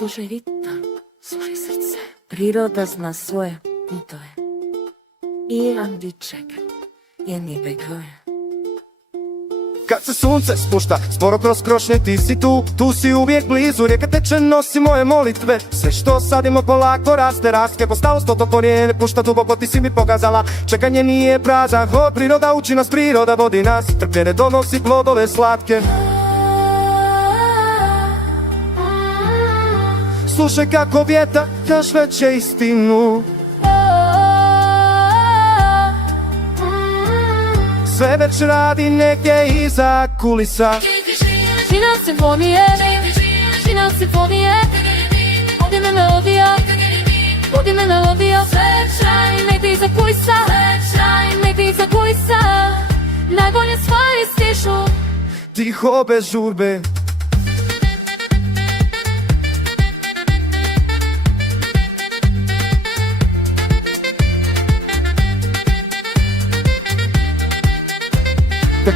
Slušaj ritam, slušaj srce. Priroda zna svoje putove. I Andi čeka, jedni begoje. Kad se sunce spušta, sporo kroz krošnje ti si tu si uvijek blizu. Rijeka teče, nosi moje molitve. Sve što sadimo polako raste, raste. Postalo sto to korijene, pušta duboko, ti si mi pokazala. Čekanje nije prazan hod, priroda uči nas, priroda vodi nas. Trpljenje donosi plodove slatke. Slušaj kako vjetar još veće istinu. Sve već radi negdje iza kulisa. Šina simfonije, šina simfonije. Vodi me melodija, vodi me melodija. Sve negdje iza kulisa, negdje iza kulisa. Najbolje stvari stižu Tiho bez žurbe.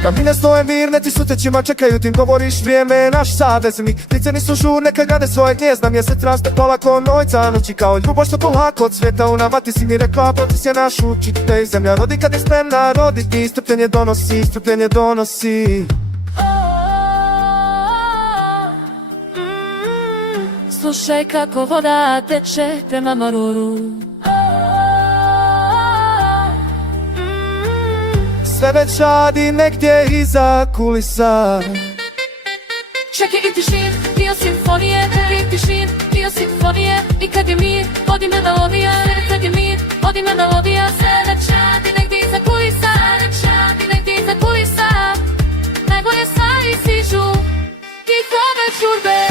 Kamine stoje mirne, ti sutećima čekaju, tim govoriš vrijeme je naš saveznik. Ptice nisu žurne kad grade svoje gnjezda, mjesec raste polako, noć noći kao ljubav što polako od svijeta u nama. Ti si mi rekla, proces je naš učitelj, zemlja rodi kad je spremna roditi. Strpljenje donosi, strpljenje donosi. Slušaj kako voda teče prema maruru. Sve već radi negdje iza kulisa. Čekaj i tišin, dio simfonije. I tišin, dio simfonije. I kad je mir, vodi me melodija. Kad je mir, vodi me melodija. Sve već radi negdje iza kulisa. Sve već radi negdje iza kulisa. Najbolje stvari stižu tiho bez žurbe.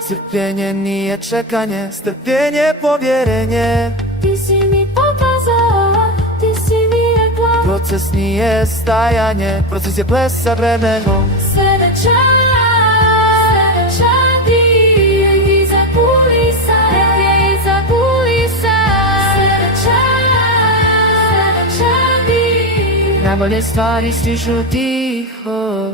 Strpljenje nije čekanje, strpljenje povjerenje. Ti si mi pokazala, ti si mi rekla. Proces nije stajanje, proces je ples sa vremenom. Sve već radi, negdje iza kulisa, negdje iza kulisa. Sve već radi, Najbolje stvari stižu tiho.